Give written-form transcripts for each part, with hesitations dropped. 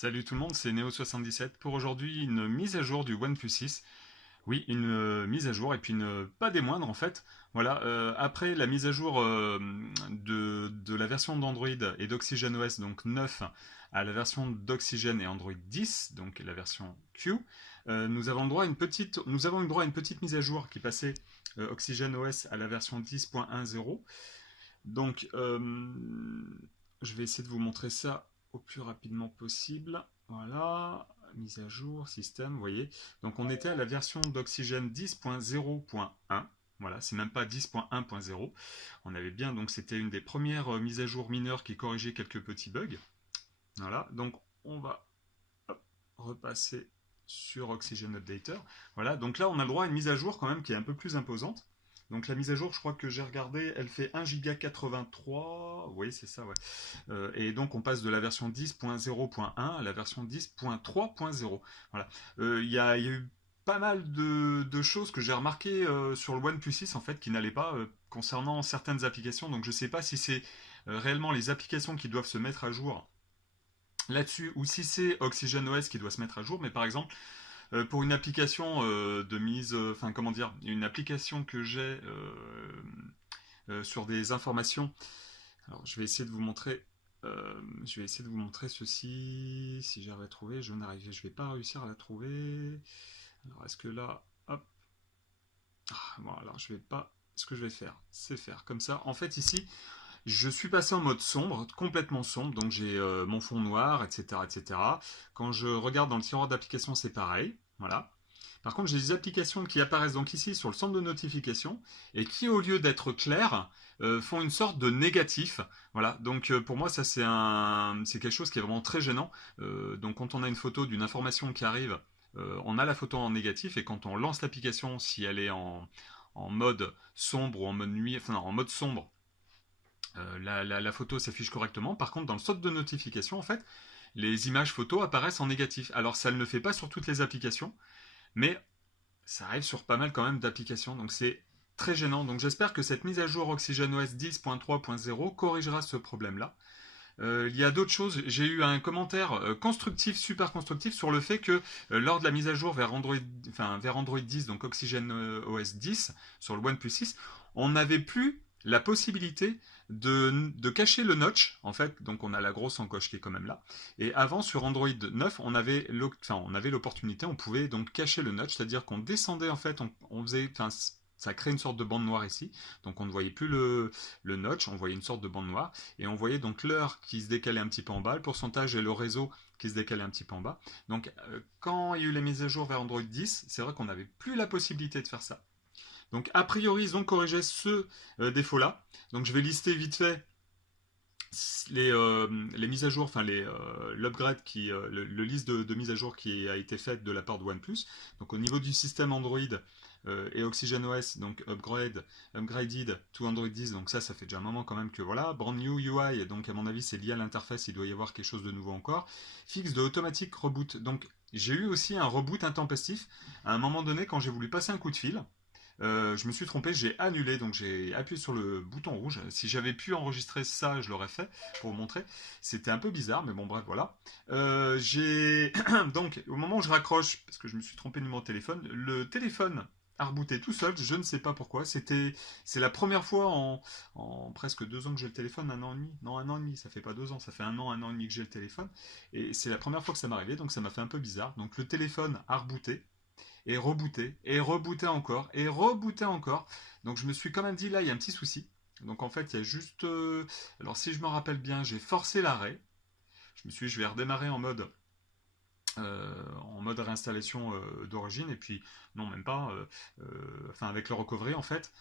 Salut tout le monde, c'est Neo77 pour aujourd'hui une mise à jour du OnePlus 6. Oui, une mise à jour et puis pas des moindres en fait. Voilà, après la mise à jour de la version d'Android et d'OxygenOS donc 9 à la version d'Oxygen et Android 10, donc la version Q, nous avons eu droit à une petite mise à jour qui passait OxygenOS à la version 10.10. Donc, je vais essayer de vous montrer ça au plus rapidement possible. Voilà, mise à jour, système, vous voyez. Donc, on était à la version d'Oxygène 10.0.1. Voilà, c'est même pas 10.1.0. On avait bien, donc c'était une des premières mises à jour mineures qui corrigeait quelques petits bugs. Voilà, donc on va hop, repasser sur Oxygen Updater. Voilà, donc là on a le droit à une mise à jour quand même qui est un peu plus imposante. Donc la mise à jour, je crois que j'ai regardé, elle fait 1,83 Go. Oui, c'est ça, ouais. Et donc on passe de la version 10.0.1 à la version 10.3.0. Voilà. Il y a eu pas mal de choses que j'ai remarquées sur le OnePlus 6 en fait qui n'allaient pas concernant certaines applications. Donc je ne sais pas si c'est réellement les applications qui doivent se mettre à jour là-dessus ou si c'est OxygenOS qui doit se mettre à jour. Mais par exemple, pour une application de mise, enfin comment dire, une application que j'ai sur des informations. Alors je vais essayer de vous montrer. Je vais essayer de vous montrer ceci. Si j'arrive à trouver, je vais pas réussir à la trouver. Alors est-ce que là, hop, bon alors je vais pas. Ce que je vais faire, c'est faire comme ça. En fait ici, je suis passé en mode sombre, complètement sombre, donc j'ai mon fond noir, etc., etc. Quand je regarde dans le tiroir d'applications, c'est pareil, voilà. Par contre, j'ai des applications qui apparaissent donc ici sur le centre de notification et qui, au lieu d'être claires, font une sorte de négatif. Voilà. Donc pour moi, ça c'est quelque chose qui est vraiment très gênant. Donc quand on a une photo d'une information qui arrive, on a la photo en négatif et quand on lance l'application, si elle est en mode sombre ou en mode nuit, enfin non, en mode sombre, la photo s'affiche correctement. Par contre, dans le centre de notification, en fait, les images photos apparaissent en négatif. Alors ça ne le fait pas sur toutes les applications, mais ça arrive sur pas mal quand même d'applications, donc c'est très gênant. Donc j'espère que cette mise à jour OxygenOS 10.3.0 corrigera ce problème-là. Il y a d'autres choses. J'ai eu un commentaire constructif, super constructif, sur le fait que lors de la mise à jour vers Android 10, donc OxygenOS 10, sur le OnePlus 6, on n'avait plus la possibilité de cacher le notch, en fait, donc on a la grosse encoche qui est quand même là. Et avant, sur Android 9, on avait l'opportunité, on pouvait donc cacher le notch, c'est-à-dire qu'on descendait, en fait, on faisait, enfin, ça crée une sorte de bande noire ici, donc on ne voyait plus le notch, on voyait une sorte de bande noire, et on voyait donc l'heure qui se décalait un petit peu en bas, le pourcentage et le réseau qui se décalait un petit peu en bas. Donc quand il y a eu les mises à jour vers Android 10, c'est vrai qu'on n'avait plus la possibilité de faire ça. Donc a priori, ils ont corrigé ce défaut-là. Donc je vais lister vite fait les mises à jour, enfin l'upgrade le liste de mises à jour qui a été faite de la part de OnePlus. Donc au niveau du système Android et OxygenOS, donc upgraded to Android 10, donc ça fait déjà un moment quand même que voilà. Brand new UI, donc à mon avis c'est lié à l'interface, il doit y avoir quelque chose de nouveau encore. Fixe de automatique reboot, donc j'ai eu aussi un reboot intempestif à un moment donné quand j'ai voulu passer un coup de fil. Je me suis trompé, j'ai annulé, donc j'ai appuyé sur le bouton rouge. Si j'avais pu enregistrer ça, je l'aurais fait pour vous montrer. C'était un peu bizarre, mais bon, bref, voilà. J'ai donc au moment où je raccroche, parce que je me suis trompé de numéro de téléphone, le téléphone a rebooté tout seul. Je ne sais pas pourquoi. C'est la première fois en presque 2 ans que j'ai le téléphone, un an et demi. Non, un an et demi. Ça fait pas 2 ans, ça fait un an et demi que j'ai le téléphone. Et c'est la première fois que ça m'est arrivé, donc ça m'a fait un peu bizarre. Donc le téléphone a rebooté et rebooté encore, et rebooté encore. Donc je me suis quand même dit, là, il y a un petit souci. Donc en fait, il y a juste... alors si je me rappelle bien, j'ai forcé l'arrêt. Je vais redémarrer en mode réinstallation d'origine, et puis non, même pas, enfin avec le recovery en fait,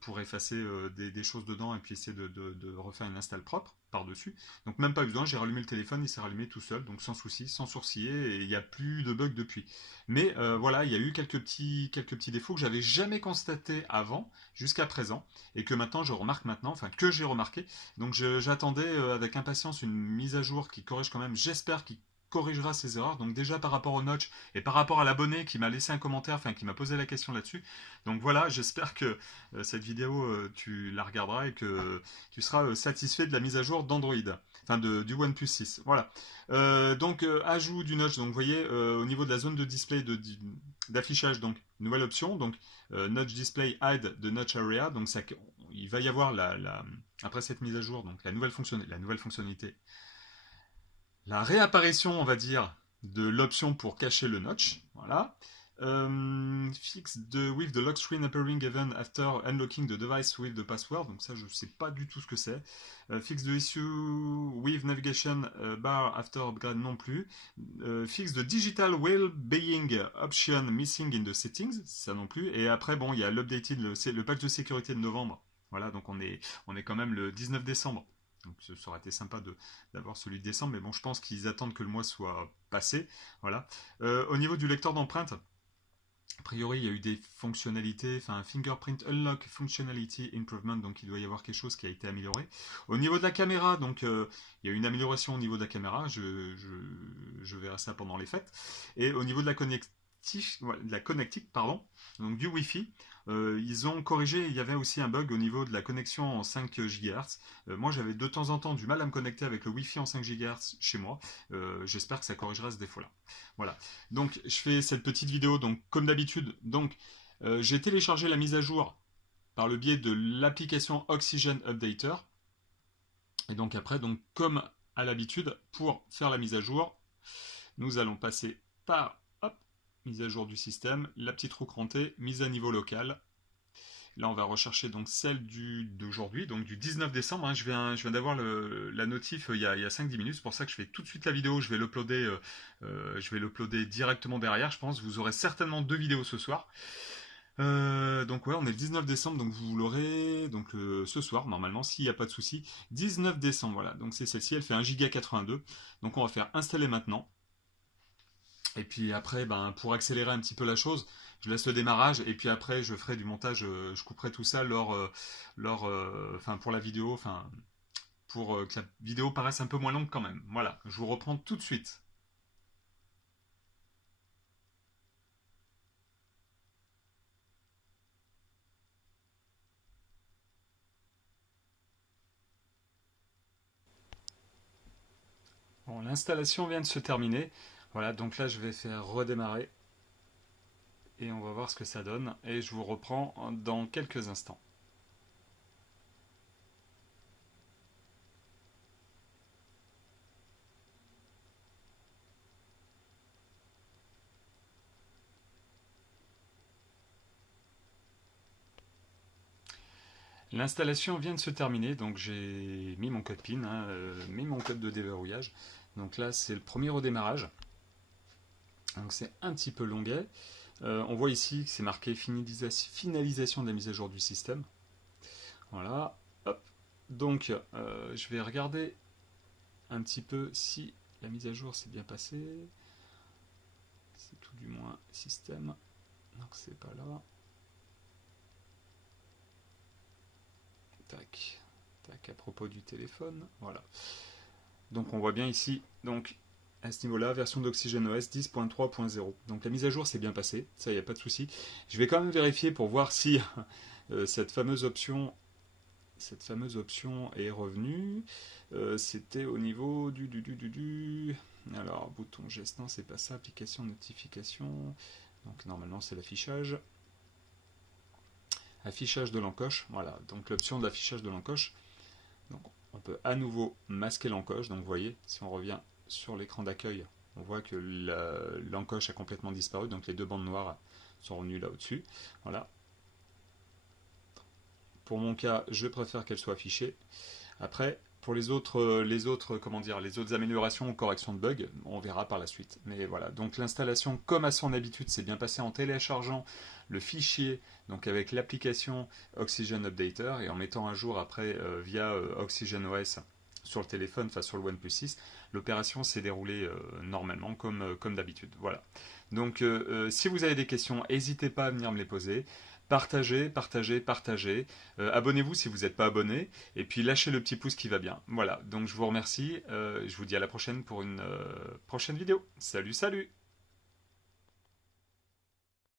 pour effacer des choses dedans et puis essayer de refaire une install propre par-dessus. Donc même pas besoin, j'ai rallumé le téléphone, il s'est rallumé tout seul, donc sans souci, sans sourciller, et il n'y a plus de bugs depuis. Mais voilà, il y a eu quelques petits défauts que j'avais jamais constatés avant, jusqu'à présent, et que maintenant je remarque maintenant, enfin que j'ai remarqué. Donc j'attendais avec impatience une mise à jour qui corrige quand même, j'espère, corrigera ces erreurs. Donc déjà par rapport au notch et par rapport à l'abonné qui m'a laissé un commentaire, enfin qui m'a posé la question là-dessus. Donc voilà, j'espère que cette vidéo, tu la regarderas et que tu seras satisfait de la mise à jour d'Android. Enfin du OnePlus 6. Voilà. Donc ajout du notch. Donc vous voyez au niveau de la zone de display d'affichage, donc nouvelle option. Donc notch display hide de notch area. Donc ça, il va y avoir après cette mise à jour, donc la nouvelle fonctionnalité, la réapparition, on va dire, de l'option pour cacher le notch. Voilà. Fix with the lock screen appearing even after unlocking the device with the password. Donc ça, je ne sais pas du tout ce que c'est. Fix the issue with navigation bar after upgrade non plus. Fix the digital well-being option missing in the settings. Ça non plus. Et après, bon, il y a l'updated, le patch de sécurité de novembre. Voilà, donc on est quand même le 19 décembre. Donc ça aurait été sympa d'avoir celui de décembre, mais bon, je pense qu'ils attendent que le mois soit passé. Voilà. Au niveau du lecteur d'empreintes, a priori, il y a eu des fonctionnalités, enfin, Fingerprint Unlock Functionality Improvement, donc il doit y avoir quelque chose qui a été amélioré. Au niveau de la caméra, donc il y a une amélioration au niveau de la caméra, je verrai ça pendant les fêtes. Et au niveau de la connectique, pardon, donc du Wi-Fi, ils ont corrigé, il y avait aussi un bug au niveau de la connexion en 5 GHz. Moi, j'avais de temps en temps du mal à me connecter avec le Wi-Fi en 5 GHz chez moi. J'espère que ça corrigera ce défaut-là. Voilà. Donc, je fais cette petite vidéo, donc comme d'habitude. Donc, j'ai téléchargé la mise à jour par le biais de l'application Oxygen Updater. Et donc après, donc comme à l'habitude, pour faire la mise à jour, nous allons passer par mise à jour du système, la petite roue crantée, mise à niveau local. Là, on va rechercher donc celle d'aujourd'hui, donc du 19 décembre. Hein. Je viens d'avoir la notif il y a 5-10 minutes. C'est pour ça que je fais tout de suite la vidéo. Je vais l'uploader directement derrière, je pense. Vous aurez certainement 2 vidéos ce soir. Donc ouais, on est le 19 décembre, donc vous l'aurez donc ce soir normalement, s'il n'y a pas de souci. 19 décembre, voilà. Donc c'est celle-ci, elle fait 1,82 Go. Donc on va faire installer maintenant. Et puis après, ben, pour accélérer un petit peu la chose, je laisse le démarrage et puis après je ferai du montage, je couperai tout ça enfin pour la vidéo, enfin pour que la vidéo paraisse un peu moins longue quand même. Voilà, je vous reprends tout de suite. Bon, l'installation vient de se terminer. Voilà, donc là je vais faire redémarrer et on va voir ce que ça donne et je vous reprends dans quelques instants. L'installation vient de se terminer, donc j'ai mis mon code PIN, hein, mis mon code de déverrouillage. Donc là, c'est le premier redémarrage. Donc c'est un petit peu longuet. On voit ici que c'est marqué finalisation de la mise à jour du système. Voilà. Hop. Donc je vais regarder un petit peu si la mise à jour s'est bien passée. C'est tout du moins système. Donc c'est pas là. Tac, tac, à propos du téléphone, voilà. Donc on voit bien ici, donc à ce niveau-là, version d'Oxygen OS 10.3.0. Donc la mise à jour s'est bien passée, ça il n'y a pas de souci. Je vais quand même vérifier pour voir si cette fameuse option est revenue. C'était au niveau alors bouton geste, non c'est pas ça, application, notification. Donc normalement c'est l'affichage. Affichage de l'encoche, voilà, donc l'option d'affichage de l'encoche. Donc on peut à nouveau masquer l'encoche, donc vous voyez, si on revient sur l'écran d'accueil, on voit que l'encoche a complètement disparu, donc les 2 bandes noires sont revenues là au-dessus. Voilà. Pour mon cas, je préfère qu'elle soit affichée. Après, pour les autres améliorations ou corrections de bugs, on verra par la suite. Mais voilà, donc l'installation, comme à son habitude, s'est bien passée en téléchargeant le fichier, donc avec l'application Oxygen Updater, et en mettant à jour après via Oxygen OS sur le téléphone, enfin sur le OnePlus 6, l'opération s'est déroulée normalement comme d'habitude. Voilà. Donc si vous avez des questions, n'hésitez pas à venir me les poser. partagez, partagez, partagez. Abonnez-vous si vous n'êtes pas abonné. Et puis lâchez le petit pouce qui va bien. Voilà, donc je vous remercie. Je vous dis à la prochaine pour une prochaine vidéo. Salut, salut!